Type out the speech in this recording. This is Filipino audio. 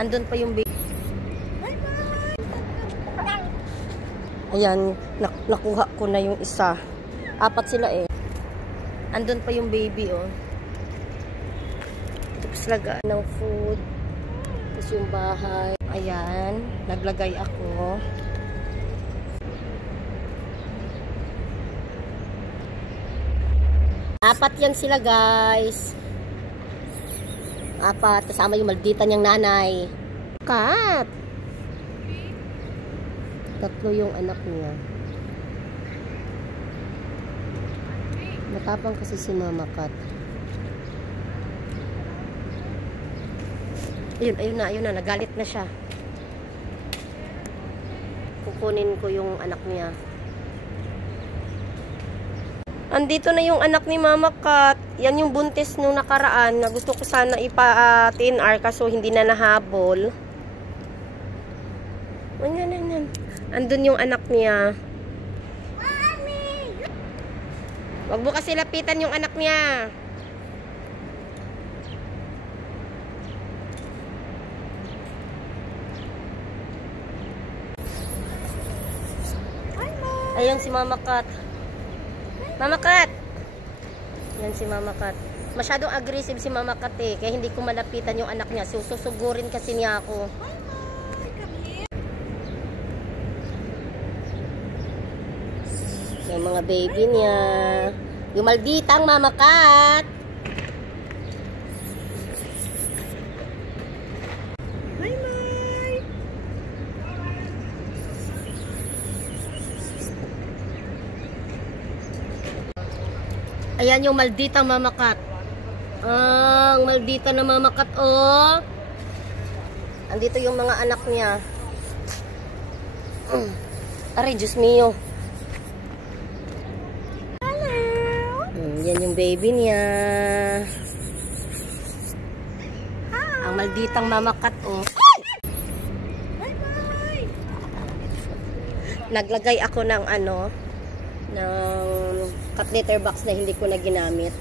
Andun pa yung baby. Ayan, nakuha ko na yung isa. 4 sila eh. Andun pa yung baby, oh. Tapos lagaan ng food. Tapos yung bahay. Ayan, naglagay ako. Apat yan sila, guys. 4, kasama yung maldita niyang nanay. Kat! 3 yung anak niya. Matapang kasi si Mama Kat. Ayun na, nagalit na siya. Kukunin ko yung anak niya. Andito na yung anak ni Mama Kat. Yan yung buntis nung nakaraan na gusto ko sana ipa-TNR kaso hindi na nahabol. Ayan. Andun yung anak niya. Wag mo kasi lapitan yung anak niya. Ayun si Mama Kat. Mama Kat! Yan si Mama Kat. Masyadong aggressive si Mama Kat eh. Kaya hindi ko malapitan yung anak niya. Susugurin kasi niya ako. Yung mga baby niya. Yung malditang Mama Kat. Ayan yung malditang Mama Kat. Ang maldita na Mama Kat, oh. Andito yung mga anak niya. Aray, Diyos mio. Hello. Yan yung baby niya. Hi. Ang malditang Mama Kat, oh. Bye-bye. Naglagay ako ng ng cat litter box na hindi ko na ginamit.